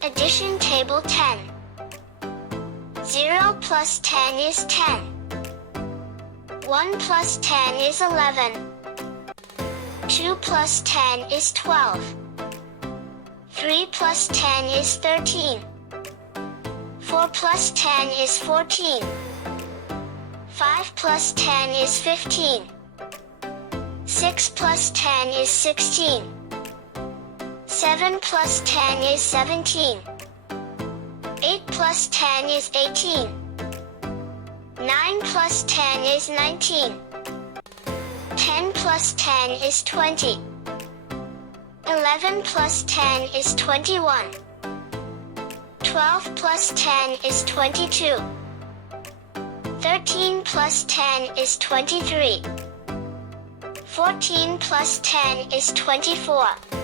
Addition table 10. 0 plus 10 is 10. 1 plus 10 is 11. 2 plus 10 is 12. 3 plus 10 is 13. 4 plus 10 is 14. 5 plus 10 is 15. 6 plus 10 is 16. 7 plus 10 is 17. 8 plus 10 is 18. 9 plus 10 is 19. 10 plus 10 is 20. 11 plus 10 is 21. 12 plus 10 is 22. 13 plus 10 is 23. 14 plus 10 is 24.